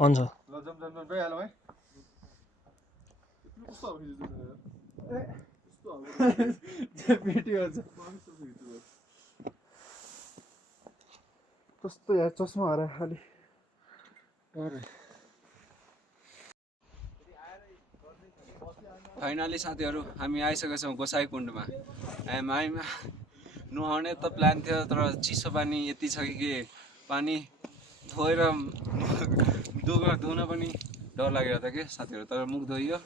हुन्छ ल जम जम जम गइहालौँ है कस्तो अब भिडियो छ कस्तो यार चस्मा हरा खाली फाइनली साथीहरू हामी आइसकेका छौँ गोसाइकुण्डमा हामीमा नुहाउने त प्लान थियो तर चिसो पानी यति छ कि पानी धोएर धुन पनि डर लागेको थियो कि साथीहरू तर मुख धोइयो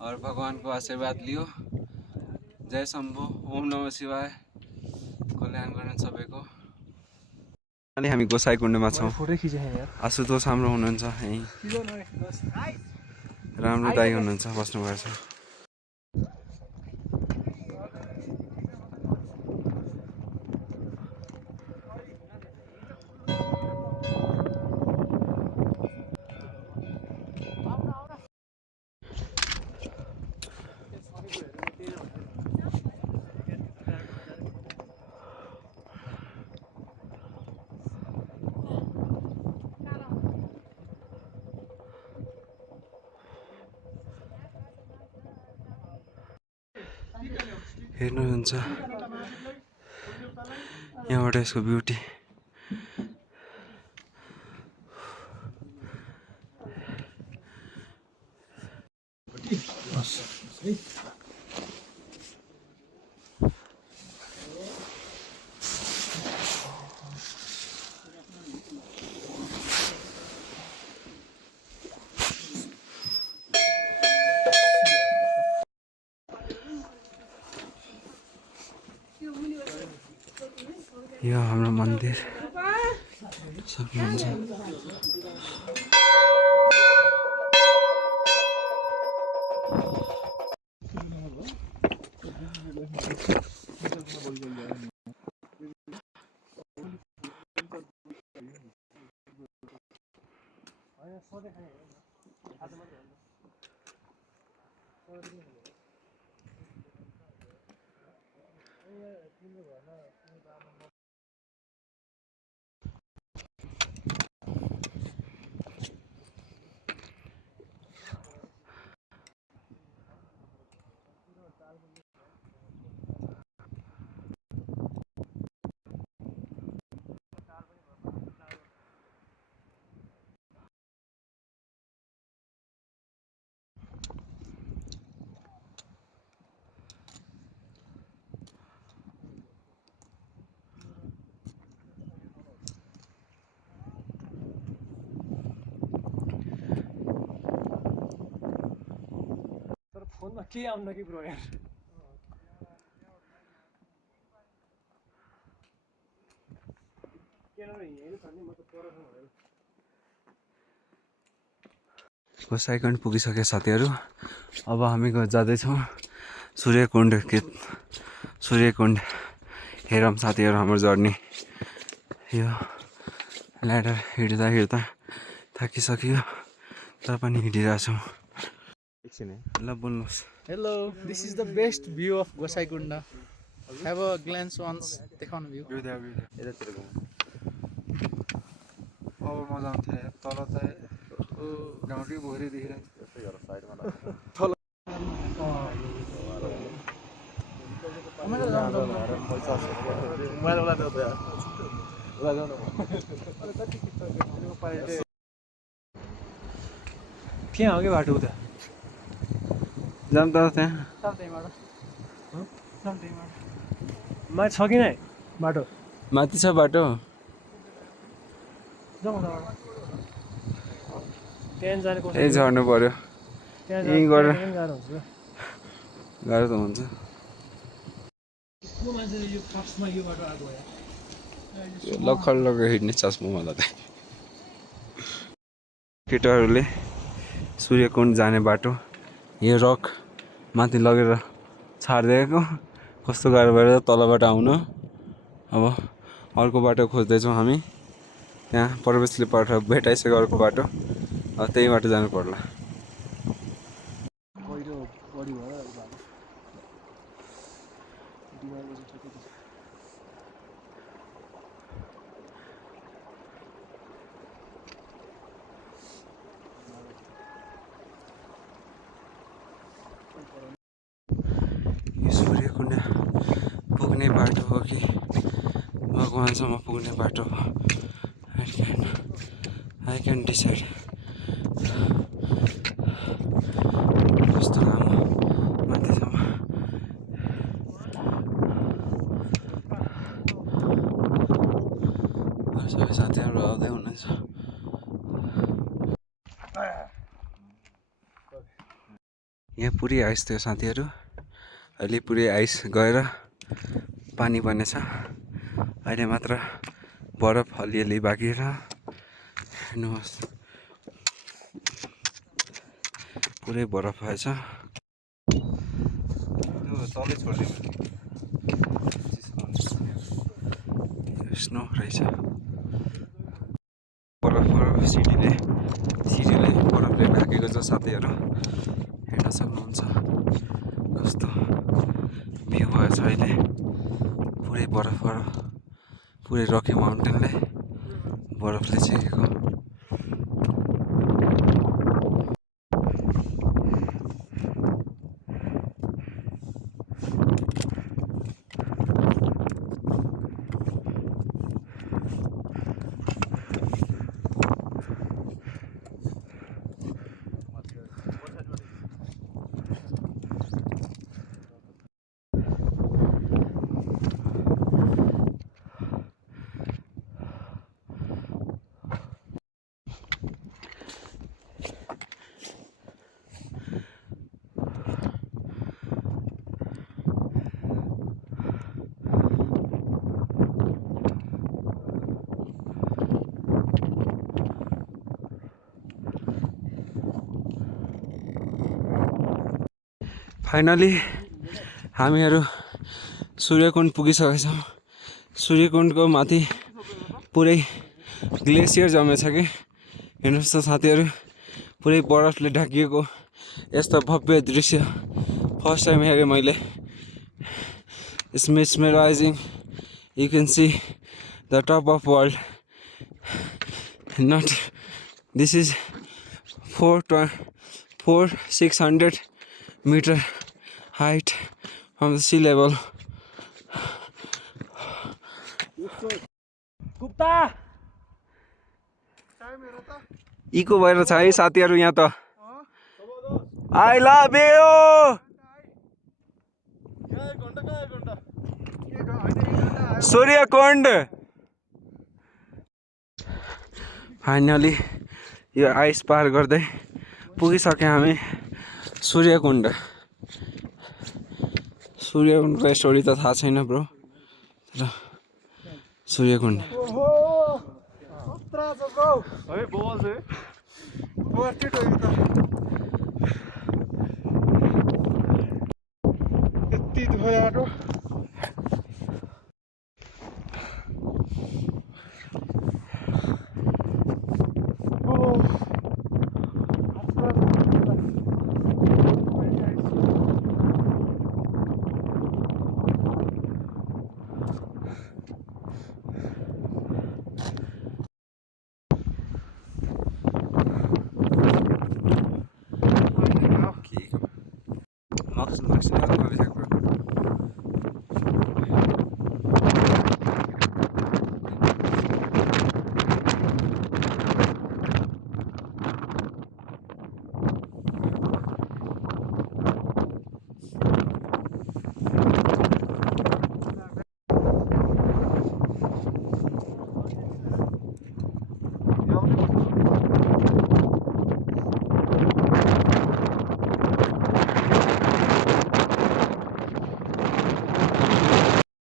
और भगवानको आशीर्वाद लियो जय शम्भु ओम नमः शिवाय कल्याण गर्न सबैको अनि हामी गोसाइकुण्डमा छौँ आशुतोष हाम्रो हुनुहुन्छ यहीँ राम्रो दाइ हुनुहुन्छ बस्नुभएको छ हेर्नुहुन्छ यहाँबाट यसको ब्युटी यो हाम्रो मन्दिर सक्नुहुन्छ फोनमा के आउँदा कि ब्रो यार गोसाइकुण्ड पुगिसके साथीहरू अब हामी जाँदैछौँ सूर्यकुण्ड हेरौँ साथीहरू हाम्रो जर्नी यो ल्याडर हिँड्दा हिँड्दा थाकिसक्यो तर पनि हिँडिरहेछौँ ल बोल्नुहोस् Hello, this is the best view of Gosaikunda. Have a glance once. देखाउनु view. अब मजा आउँथ्यो तल त गाउँकै भोरी देखिरहेको त्यहाँ हो कि बाटो उता जाऊँ त त्यहाँ माथि छ कि नै बाटो माथि छ बाटो त्यहाँ जाने कसो यही झर्नु पर्यो यहीँ गएर गाह्रो हुन्छ गाह्रो त हुन्छ यो फर्स्टमा यो बाटो आएको लखर लगेर हिँड्ने चस्मा मलाई त केटाहरूले सूर्यकुण्ड जाने बाटो यो रक माथि लगेर छाडिदिएको कस्तो गाह्रो भएर तलबाट आउनु अब अर्को बाटो खोज्दैछौँ हामी त्यहाँ प्रवेशले भेटाइसक्यो अर्को बाटो अब त्यही बाटो जानु पर्ला बाटो हो कि भगवानसम्म पुग्ने बाटो हो I can decide. कस्तो लामो माथिसम्म सबै साथीहरू आउँदै हुनुहुन्छ यहाँ पुरै आइस थियो साथीहरू अहिले पुरै आइस गएर पानी बनेछ अहिले मात्र बरफ अलिअलि बाँकी र हेर्नुहोस् पुरै बरफ भएछ तलै छोडिदिनु स्नो रहेछ बरफ सिडीले बरफले ढाकेको छ साथीहरू हेर्न सक्नुहुन्छ कस्तो भ्यू भएछ अहिले पुरै बरफ पुरै रकी माउन्टेनले बरफले छेकेको फाइनली हामीहरू सूर्यकुण्ड पुगिसकेका छौँ सूर्यकुण्डको माथि पुरै ग्लेसियर जमेछ कि हेर्नुहोस् त साथीहरू पुरै बरफले ढाकिएको यस्तो भव्य दृश्य फर्स्ट टाइम हेरेँ मैले it's mesmerizing you can see the top of world not this is 600 meter height from the sea level. गुप्ता इको भएर छ है साथीहरू यहाँ त I love you Suryakund finally यो आइस पार गर्दै पुगिसक्यौँ हामी सूर्यकुण्डको स्टोरी त थाहा छैन ब्रो तर सूर्यकुण्ड है बोल